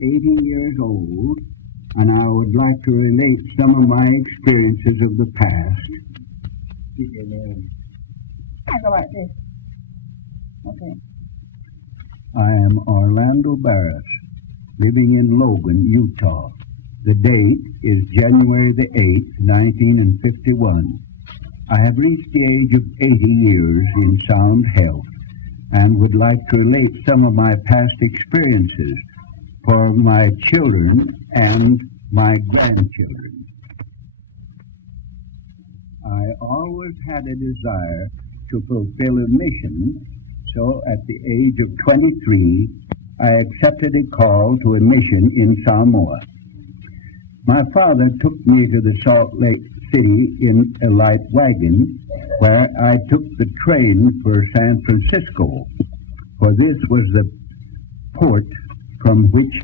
80 years old, and I would like to relate some of my experiences of the past. I go like this. Okay. I am Orlando Barrus, living in Logan, Utah. The date is January the 8th, 1951. I have reached the age of 80 years in sound health and would like to relate some of my past experiences for my children and my grandchildren. I always had a desire to fulfill a mission, so at the age of 23, I accepted a call to a mission in Samoa. My father took me to the Salt Lake City in a light wagon, where I took the train for San Francisco, for this was the port from which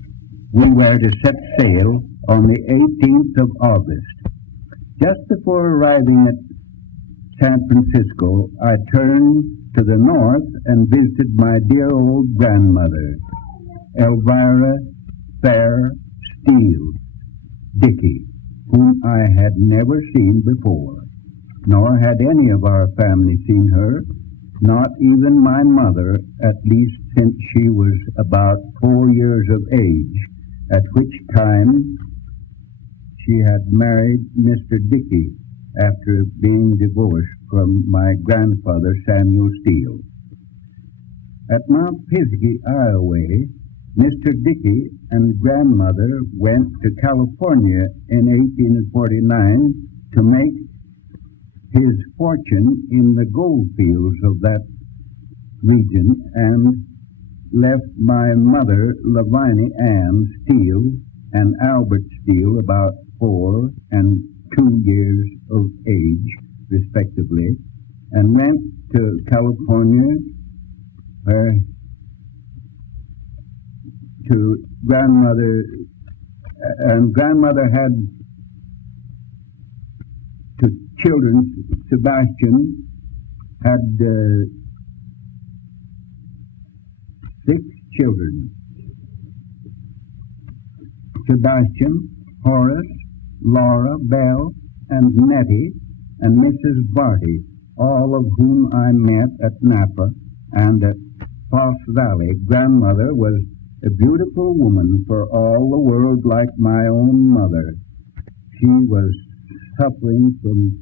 we were to set sail on the 18th of August. Just before arriving at San Francisco, I turned to the north and visited my dear old grandmother, Elvira Fair Steele Dickey, whom I had never seen before, nor had any of our family seen her, not even my mother, at least since she was about 4 years of age, at which time she had married Mr. Dickey after being divorced from my grandfather, Samuel Steele. At Mount Pisgah, Iowa, Mr. Dickey and grandmother went to California in 1849 to make his fortune in the gold fields of that region and left my mother, Lavinia Ann Steele, and Albert Steele, about 4 and 2 years of age, respectively, and went to California where to grandmother, and grandmother had two children. Sebastian had 6 children. Sebastian, Horace, Laura, Belle, and Nettie, and Mrs. Barty, all of whom I met at Napa and at Foss Valley. Grandmother was a beautiful woman, for all the world like my own mother. She was suffering from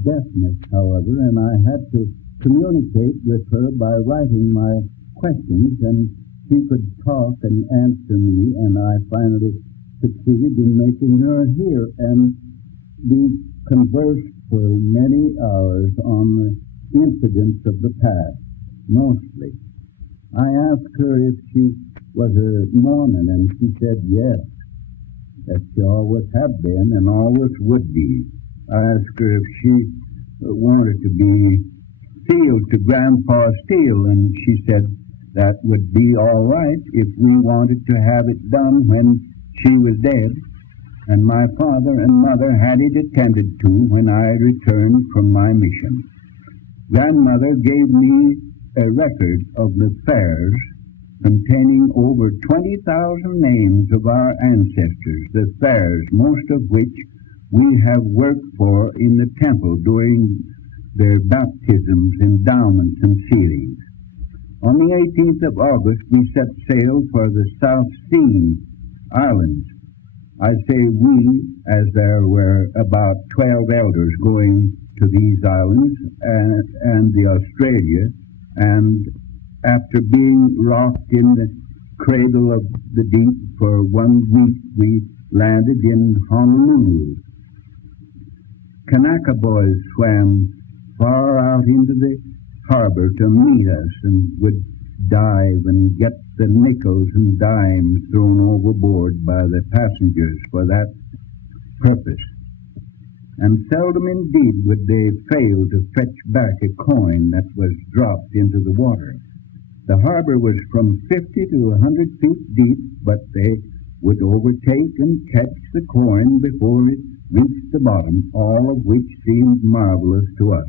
deafness, however, and I had to communicate with her by writing my questions, and she could talk and answer me, and I finally succeeded in making her hear, and we conversed for many hours on the incidents of the past, mostly. I asked her if she was a Mormon, and she said yes, that she always had been and always would be. I asked her if she wanted to be sealed to Grandpa Steele, and she said that would be all right if we wanted to have it done when she was dead, and my father and mother had it attended to when I returned from my mission. Grandmother gave me a record of the fairs containing over 20,000 names of our ancestors, the fairs, most of which we have worked for in the temple during their baptisms, endowments, and sealings. On the 18th of August, we set sail for the South Sea Islands. I say we, as there were about 12 elders going to these islands and the Australia, and after being rocked in the cradle of the deep for 1 week, we landed in Honolulu. Kanaka boys swam far out into the harbor to meet us and would dive and get the nickels and dimes thrown overboard by the passengers for that purpose. And seldom indeed would they fail to fetch back a coin that was dropped into the water. The harbor was from 50 to 100 feet deep, but they would overtake and catch the coin before it reached the bottom, all of which seemed marvelous to us.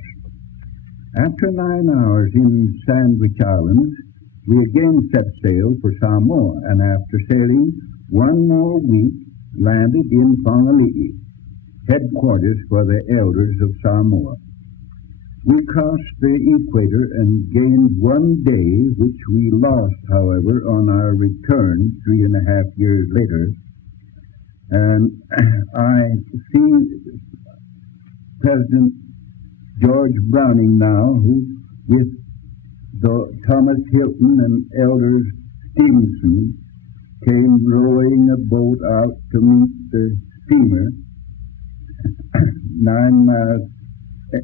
After 9 hours in Sandwich Islands, we again set sail for Samoa, and after sailing one more week, landed in Whangalii, headquarters for the elders of Samoa. We crossed the equator and gained one day, which we lost, however, on our return 3.5 years later. And I see President George Browning now, who, with Thomas Hilton and Elder Stevenson, came rowing a boat out to meet the steamer 9 miles,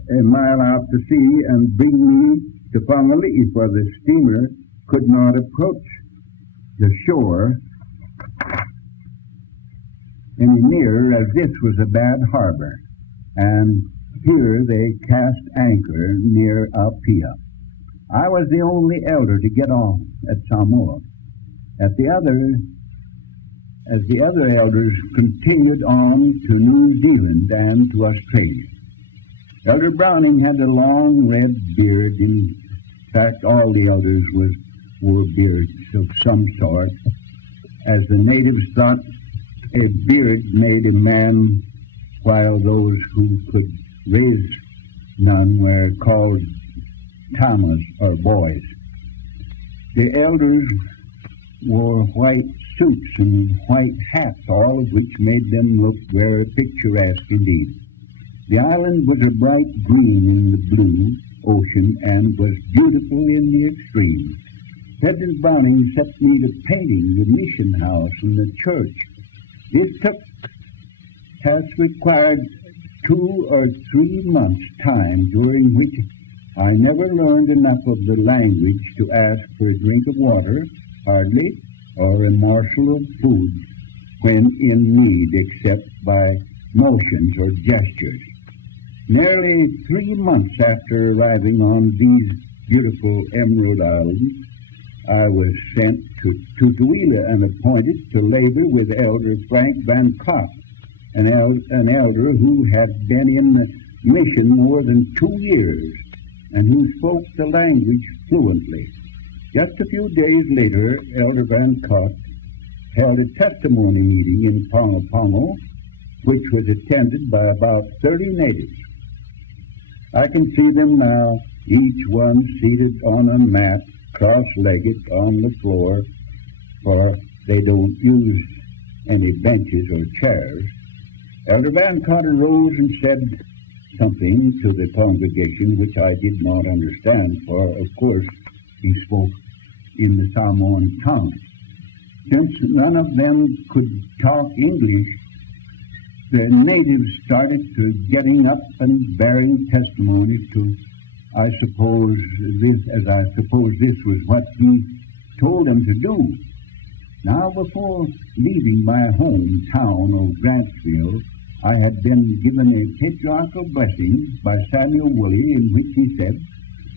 a mile out to sea, and bring me to Whangalii, for the steamer could not approach the shore any nearer, as this was a bad harbor, and here they cast anchor near Apia. I was the only elder to get off at Samoa. As the other elders continued on to New Zealand and to Australia. Elder Browning had a long red beard. In fact, all the elders wore beards of some sort, as the natives thought a beard made a man, while those who could raise none were called tamas, or boys. The elders wore white suits and white hats, all of which made them look very picturesque indeed. The island was a bright green in the blue ocean and was beautiful in the extreme. President Browning set me to painting the mission house and the church. This has required 2 or 3 months' time, during which I never learned enough of the language to ask for a drink of water, hardly, or a morsel of food when in need, except by motions or gestures. Nearly 3 months after arriving on these beautiful Emerald Islands, I was sent to Tutuila and appointed to labor with Elder Frank Van Cott, an elder who had been in the mission more than 2 years and who spoke the language fluently. Just a few days later, Elder Van Cott held a testimony meeting in Pongo, which was attended by about 30 natives. I can see them now, each one seated on a mat, cross-legged on the floor, for they don't use any benches or chairs. Elder Van Cott arose and said something to the congregation which I did not understand, for, of course, he spoke in the Samoan tongue. Since none of them could talk English, the natives started to getting up and bearing testimony to, I suppose this was what he told them to do. Now, before leaving my hometown of Grantsville, I had been given a patriarchal blessing by Samuel Woolley, in which he said,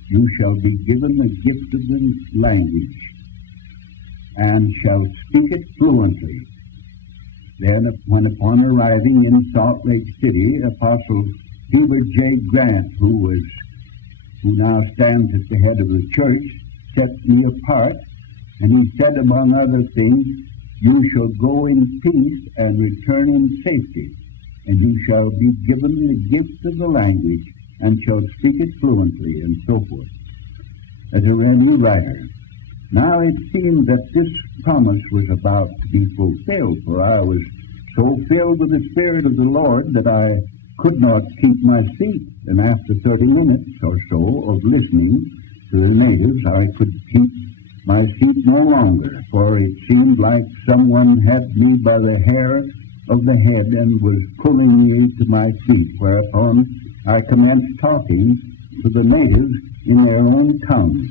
"You shall be given the gift of the language, and shall speak it fluently." Then, when upon arriving in Salt Lake City, Apostle Heber J. Grant, who now stands at the head of the church, set me apart, and he said, among other things, "You shall go in peace and return in safety, and you shall be given the gift of the language, and shall speak it fluently," and so forth, as a new writer. Now it seemed that this promise was about to be fulfilled, for I was so filled with the Spirit of the Lord that I could not keep my seat, and after 30 minutes or so of listening to the natives, I could keep my seat no longer, for it seemed like someone had me by the hair of the head and was pulling me to my feet, whereupon I commenced talking to the natives in their own tongue,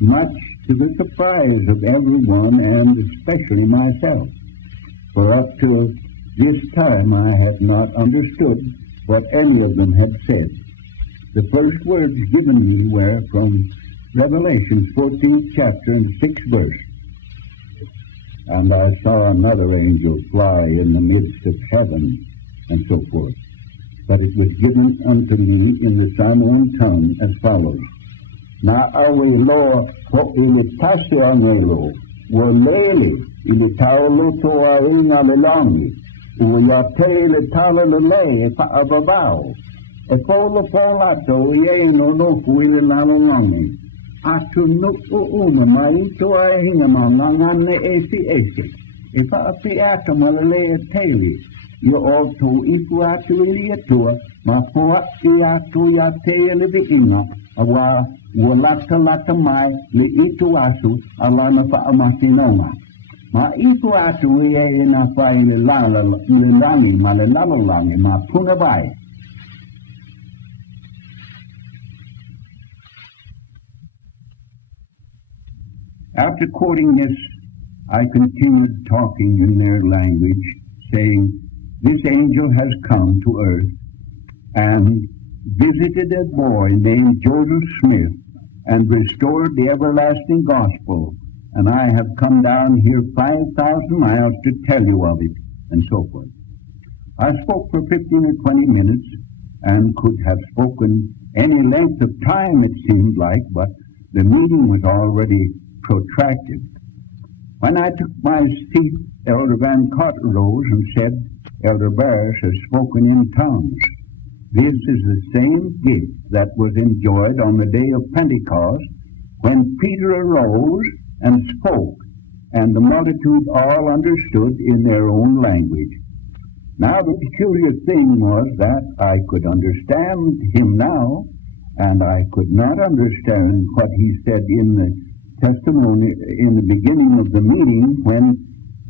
much to the surprise of everyone, and especially myself, for up to this time I had not understood what any of them had said. The first words given me were from Revelation 14th chapter and 6th verse. "And I saw another angel fly in the midst of heaven," and so forth. But it was given unto me in the Samoan tongue as follows: "Na awe lo ho ilitase angelo, Lele, ili taulo toa inga lelongi, ya te le tala le fa ababao. E polo polato ye no nofu ili lalongi. Atu nuku mai toa hinga mangangane esi. E fa api ato malale teli. Yo oto ifu atu ili atua, ma poa I atu ya te li inga. Awa lata mai li itu asu alana fa amasinoma. Ma itu atu ye na fa le langi ma le langi ma punga bai. After quoting this, I continued talking in their language, saying, "This angel has come to earth and visited a boy named Joseph Smith and restored the everlasting gospel, and I have come down here 5,000 miles to tell you of it," and so forth. I spoke for 15 or 20 minutes and could have spoken any length of time, it seemed like, but the meeting was already protracted. When I took my seat, Elder Van Cotter rose and said, "Elder Barrus has spoken in tongues. This is the same gift that was enjoyed on the day of Pentecost when Peter arose and spoke, and the multitude all understood in their own language." Now the peculiar thing was that I could understand him now, and I could not understand what he said in the testimony in the beginning of the meeting when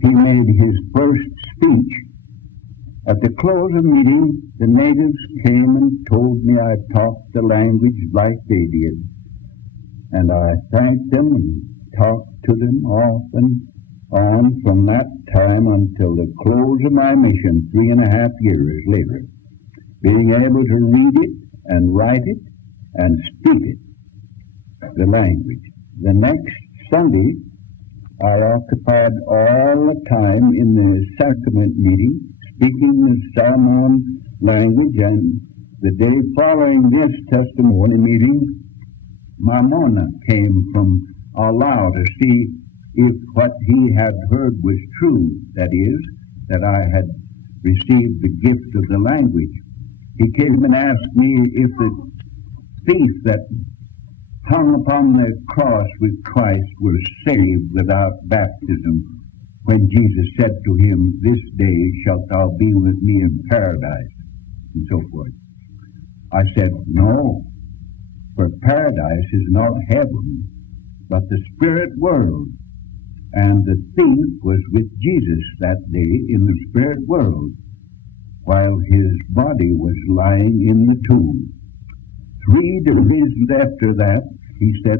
he made his first speech. At the close of the meeting, the natives came and told me I talked the language like they did. And I thanked them and talked to them off and on from that time until the close of my mission 3.5 years later, being able to read it and write it and speak it, the language. The next Sunday, I occupied all the time in the sacrament meeting, speaking the Samoan language, and the day following this testimony meeting, Mamona came from Alao to see if what he had heard was true, that is, that I had received the gift of the language. He came and asked me if the thief that hung upon the cross with Christ was saved without baptism, when Jesus said to him, "This day shalt thou be with me in paradise," and so forth. I said, "No, for paradise is not heaven, but the spirit world, and the thief was with Jesus that day in the spirit world, while his body was lying in the tomb." 3 divisions after that, he said,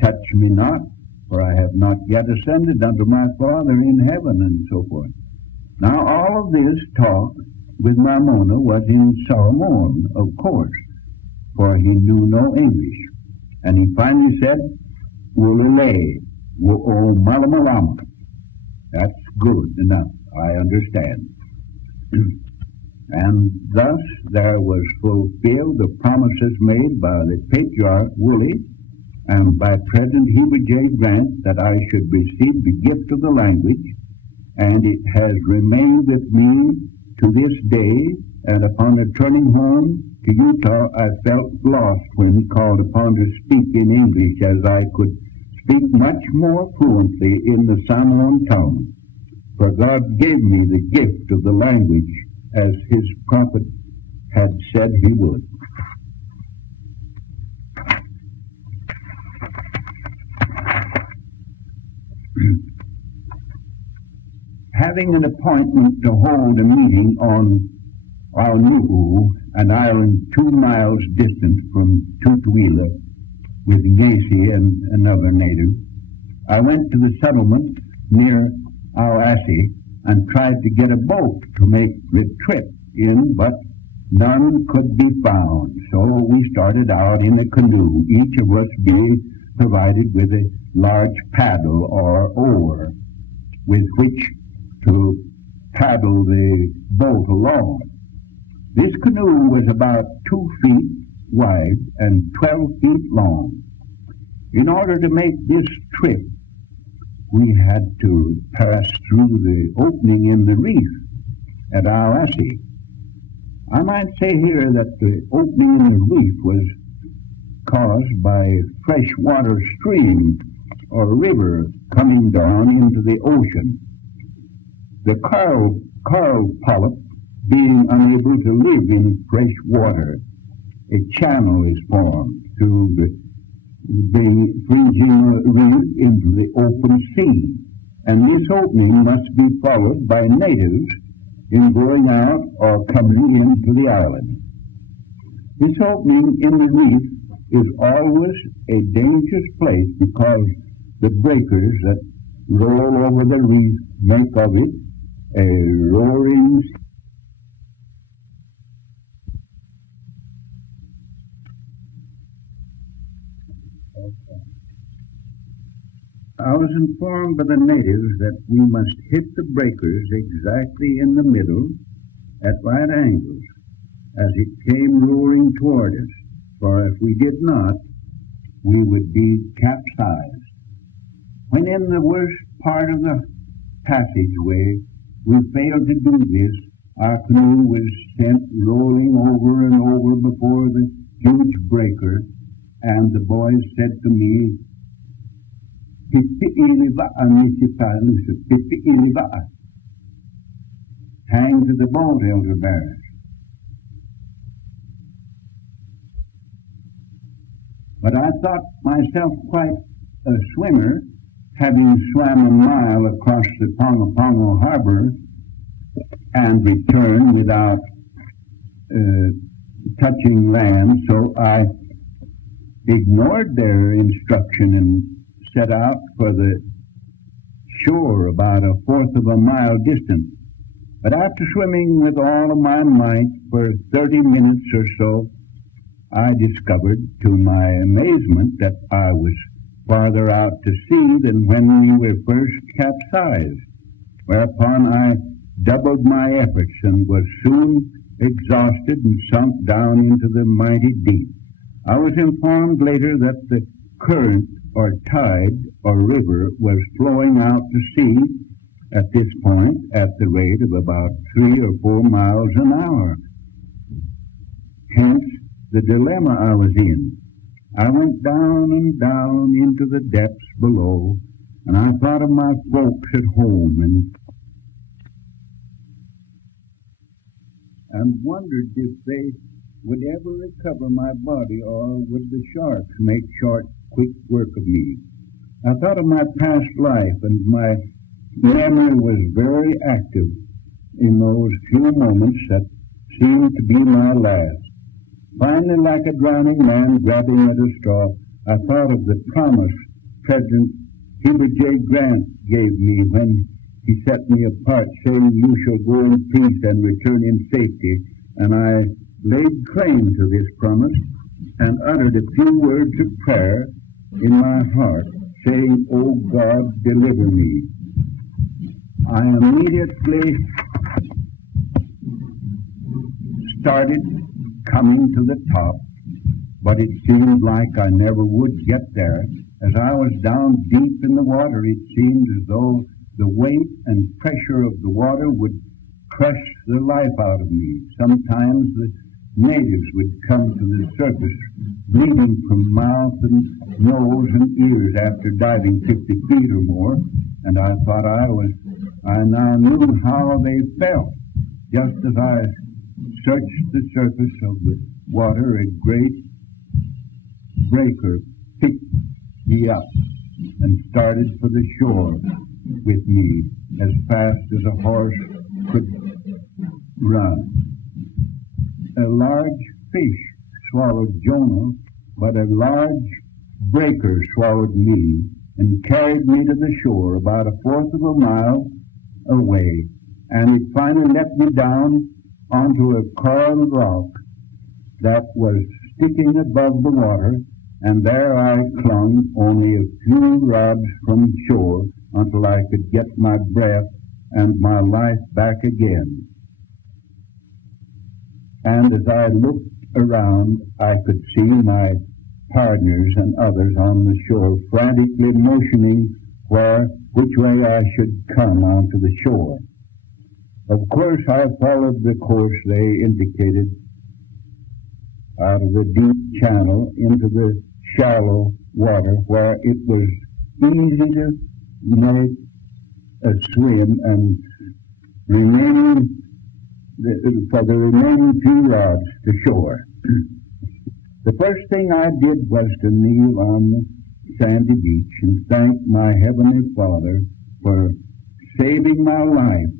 "Touch me not, for I have not yet ascended unto my Father in heaven," and so forth. Now all of this talk with Mamona was in Samoan, of course, for he knew no English. And he finally said, "Ulele, o malamalama." That's good enough, I understand. And thus there was fulfilled the promises made by the patriarch Woolley and by President Heber J. Grant that I should receive the gift of the language, and it has remained with me to this day. And upon returning home to Utah, I felt lost when called upon to speak in English, as I could speak much more fluently in the Samoan tongue. For God gave me the gift of the language, as his prophet had said he would. Having an appointment to hold a meeting on Aonu'u, an island 2 miles distant from Tutuila, with Gacy and another native, I went to the settlement near Aoasi and tried to get a boat to make the trip in, but none could be found. So we started out in a canoe, each of us being provided with a large paddle or oar with which to paddle the boat along. This canoe was about 2 feet wide and 12 feet long. In order to make this trip, we had to pass through the opening in the reef at Alassi. I might say here that the opening in the reef was caused by a freshwater stream or river coming down into the ocean. The coral polyp being unable to live in fresh water, a channel is formed to bring fringing reef into the open sea, and this opening must be followed by natives in going out or coming into the island. This opening in the reef is always a dangerous place because the breakers that roll over the reef make of it a roaring sea. I was informed by the natives that we must hit the breakers exactly in the middle at right angles as it came roaring toward us, for if we did not, we would be capsized. When in the worst part of the passageway we failed to do this, our canoe was sent rolling over and over before the huge breaker, and the boys said to me, "Pipi iliva'a, Missipaloosa, pipi iliva'a." Hang to the boat, Elder Barrus. But I thought myself quite a swimmer, having swam a mile across the Pongo Pongo harbor and returned without touching land, so I ignored their instruction and set out for the shore about a fourth of a mile distant. But after swimming with all of my might for 30 minutes or so, I discovered to my amazement that I was farther out to sea than when we were first capsized, whereupon I doubled my efforts and was soon exhausted and sunk down into the mighty deep. I was informed later that the current or tide or river was flowing out to sea at this point at the rate of about 3 or 4 miles an hour. Hence the dilemma I was in. I went down and down into the depths below, and I thought of my folks at home and wondered if they would ever recover my body, or would the sharks make short, quick work of me. I thought of my past life, and my memory was very active in those few moments that seemed to be my last. Finally, like a drowning man grabbing at a straw, I thought of the promise President Heber J. Grant gave me when he set me apart, saying, "You shall go in peace and return in safety." And I laid claim to this promise and uttered a few words of prayer in my heart, saying, "O God, deliver me." I immediately started coming to the top, but it seemed like I never would get there. As I was down deep in the water, it seemed as though the weight and pressure of the water would crush the life out of me. Sometimes the natives would come to the surface, bleeding from mouth and nose and ears after diving 50 feet or more, and I thought I now knew how they felt. Just as I searched the surface of the water, a great breaker picked me up and started for the shore with me as fast as a horse could run. A large fish swallowed Jonah, but a large breaker swallowed me and carried me to the shore about a fourth of a mile away, and it finally let me down onto a coral rock that was sticking above the water, and there I clung only a few rods from shore until I could get my breath and my life back again. And as I looked around, I could see my partners and others on the shore frantically motioning where which way I should come onto the shore. Of course, I followed the course they indicated out of the deep channel into the shallow water, where it was easy to make a swim and for the remaining few rods to shore. The first thing I did was to kneel on the sandy beach and thank my Heavenly Father for saving my life.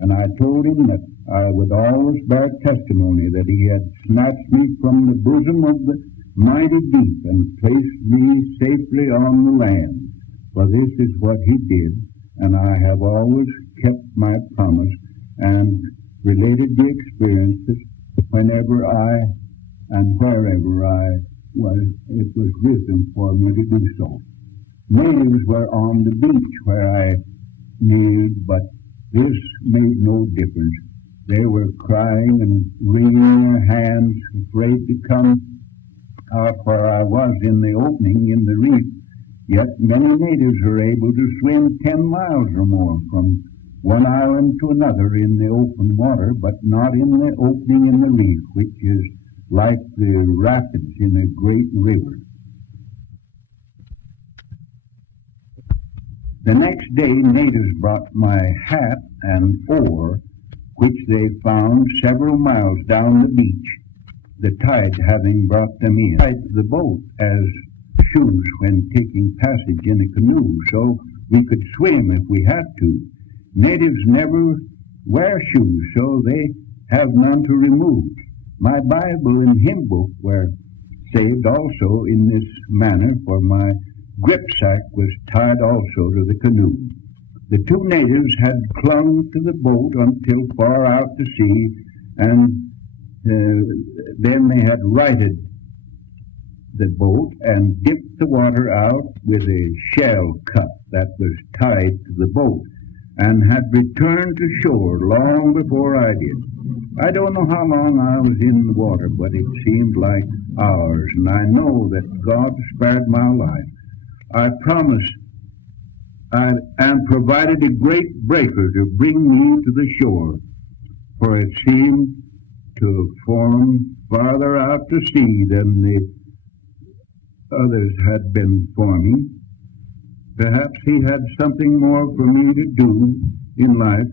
And I told him that I would always bear testimony that he had snatched me from the bosom of the mighty deep and placed me safely on the land. For this is what he did, and I have always kept my promise and related the experiences whenever I and wherever I was, it was wisdom for me to do so. Natives were on the beach where I kneeled, but this made no difference. They were crying and wringing their hands, afraid to come out where I was in the opening in the reef. Yet many natives are able to swim 10 miles or more from one island to another in the open water, but not in the opening in the reef, which is like the rapids in a great river. The next day, natives brought my hat and oar, which they found several miles down the beach, the tide having brought them in. Tied the boat as shoes when taking passage in a canoe, so we could swim if we had to. Natives never wear shoes, so they have none to remove. My Bible and hymn book were saved also in this manner, for my gripsack was tied also to the canoe. The two natives had clung to the boat until far out to sea, and then they had righted the boat and dipped the water out with a shell cup that was tied to the boat, and had returned to shore long before I did. I don't know how long I was in the water, but it seemed like hours, and I know that God spared my life. I promised and provided a great breaker to bring me to the shore, for it seemed to form farther out to sea than the others had been forming. Perhaps he had something more for me to do in life,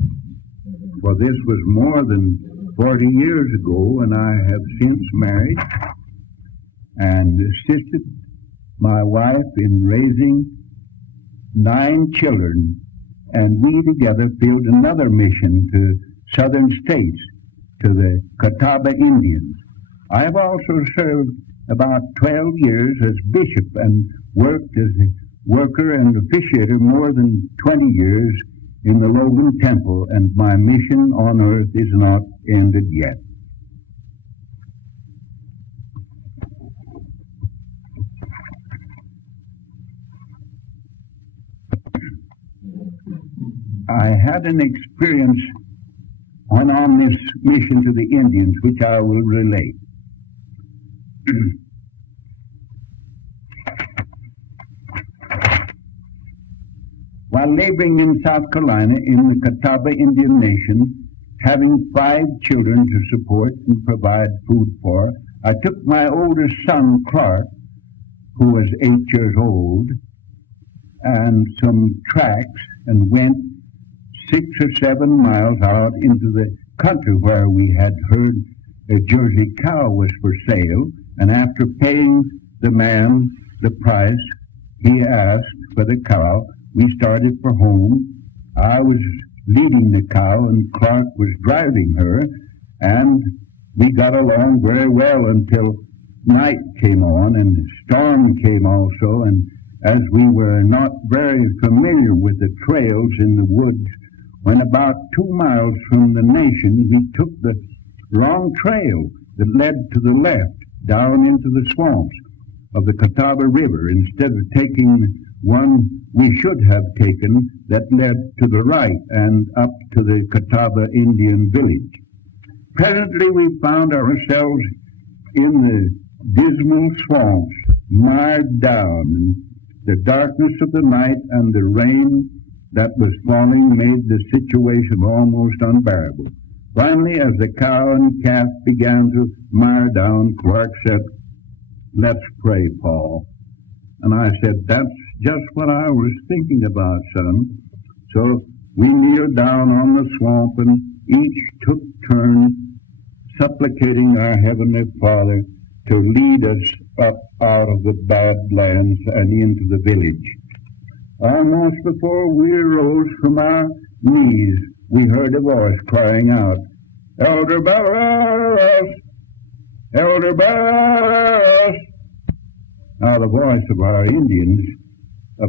for this was more than 40 years ago, and I have since married and assisted my wife in raising 9 children, and we together filled another mission to southern states, to the Catawba Indians. I have also served about 12 years as bishop and worked as a worker and officiator more than 20 years in the Logan Temple, and my mission on earth is not ended yet. I had an experience when on this mission to the Indians, which I will relate. While laboring in South Carolina in the Catawba Indian Nation, having 5 children to support and provide food for, I took my oldest son, Clark, who was 8 years old, and some tracks, and went 6 or 7 miles out into the country where we had heard a Jersey cow was for sale, and after paying the man the price he asked for the cow, we started for home. I was leading the cow and Clark was driving her, and we got along very well until night came on and the storm came also, and as we were not very familiar with the trails in the woods, when about 2 miles from the nation, we took the wrong trail that led to the left down into the swamps of the Catawba River, instead of taking one we should have taken that led to the right and up to the Catawba Indian village. Presently we found ourselves in the dismal swamps, mired down, and The darkness of the night and the rain that was falling made the situation almost unbearable. Finally, as the cow and calf began to mire down, Clark said, "Let's pray, Paul." And I said, "That's just what I was thinking about, son." So we kneeled down on the swamp and each took turns supplicating our Heavenly Father to lead us up out of the Badlands and into the village. Almost before we arose from our knees, we heard a voice crying out, "Elder Barrus! Elder Barrus!" Now the voice of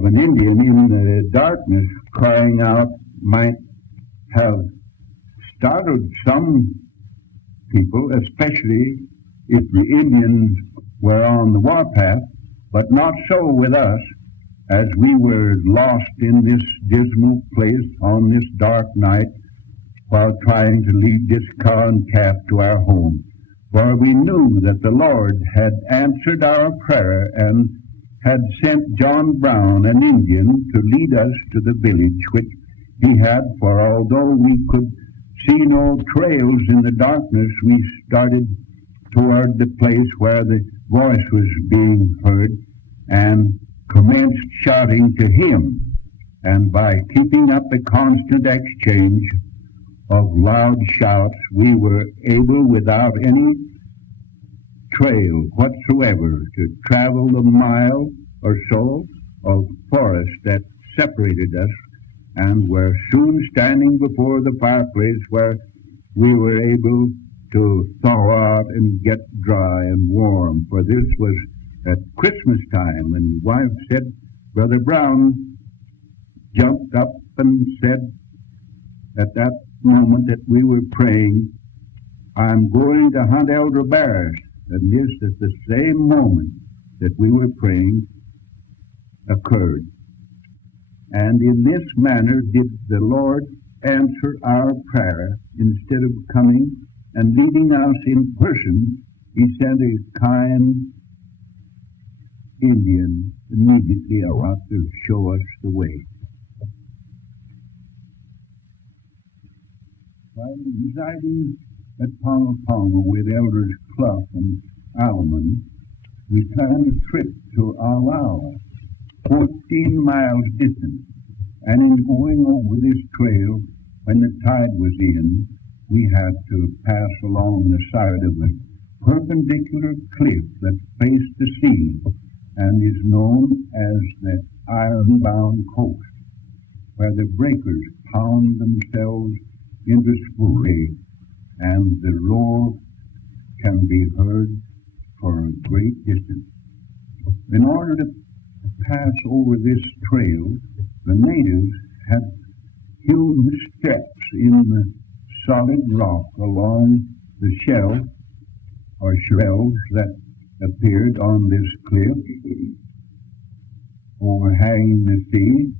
an Indian in the darkness crying out might have startled some people, especially if the Indians were on the warpath, but not so with us, as we were lost in this dismal place on this dark night while trying to lead this cow and calf to our home. For we knew that the Lord had answered our prayer and had sent John Brown, an Indian, to lead us to the village which he had, for although we could see no trails in the darkness, we started toward the place where the voice was being heard and commenced shouting to him. And by keeping up a constant exchange of loud shouts, we were able, without any trail whatsoever, to travel the mile or so of forest that separated us, and were soon standing before the fireplace where we were able to thaw out and get dry and warm. For this was at Christmas time, and wife said, Brother Brown jumped up and said at that moment that we were praying, "I'm going to hunt elder bears." And this at the same moment that we were praying occurred. And in this manner did the Lord answer our prayer. Instead of coming and leading us in person, he sent a kind Indian immediately out to show us the way. While residing at Ponga with Elders Clough and Alman, we planned a trip to Alawa, 14 miles distant, and in going over this trail, when the tide was in, we had to pass along the side of a perpendicular cliff that faced the sea and is known as the Iron-Bound Coast, where the breakers pound themselves into spray, and the roar can be heard for a great distance. In order to pass over this trail, the natives had hewn steps in the solid rock along the shelf or shelves that appeared on this cliff overhanging the sea.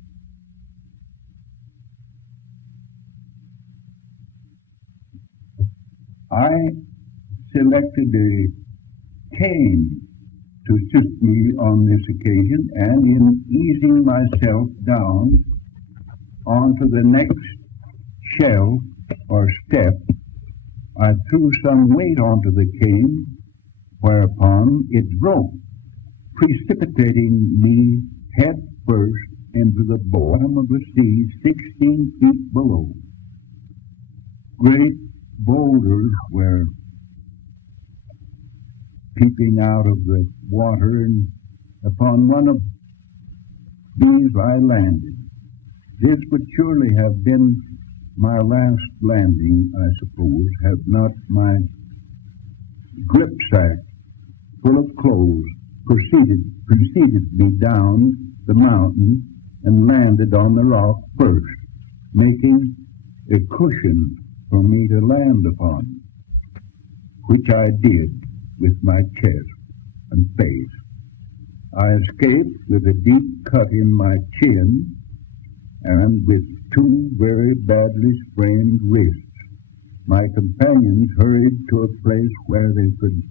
I selected a cane to assist me on this occasion, and in easing myself down onto the next shelf or step, I threw some weight onto the cane, whereupon it broke, precipitating me head first into the bottom of the sea 16 feet below. Great boulders were peeping out of the water, and upon one of these I landed. This would surely have been my last landing, I suppose, had not my grip sack full of clothes preceded me down the mountain and landed on the rock first, making a cushion for me to land upon, which I did with my chest and face. I escaped with a deep cut in my chin and with 2 very badly sprained wrists. My companions hurried to a place where they could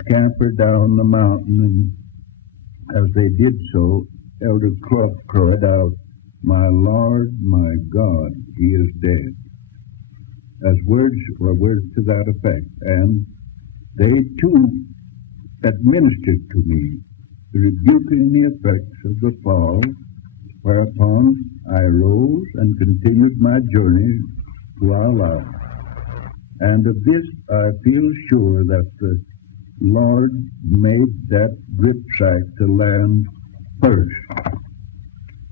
scamper down the mountain, and as they did so, Elder Clough cried out, "My Lord, my God, he is dead," as words to that effect. And they too administered to me, rebuking the effects of the fall, whereupon I rose and continued my journey to our life. And of this I feel sure that the Lord made that gripsack to land first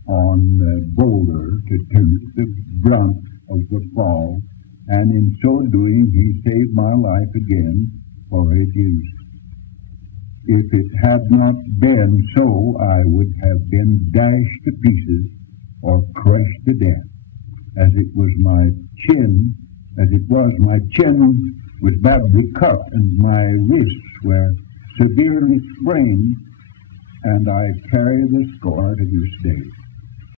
on Boulder to take the brunt of the fall, and in so doing he saved my life again, for it is. If it had not been so, I would have been dashed to pieces or crushed to death, as it was my chin was badly cut, and my wrists were severely sprained, and I carry the scar to this day.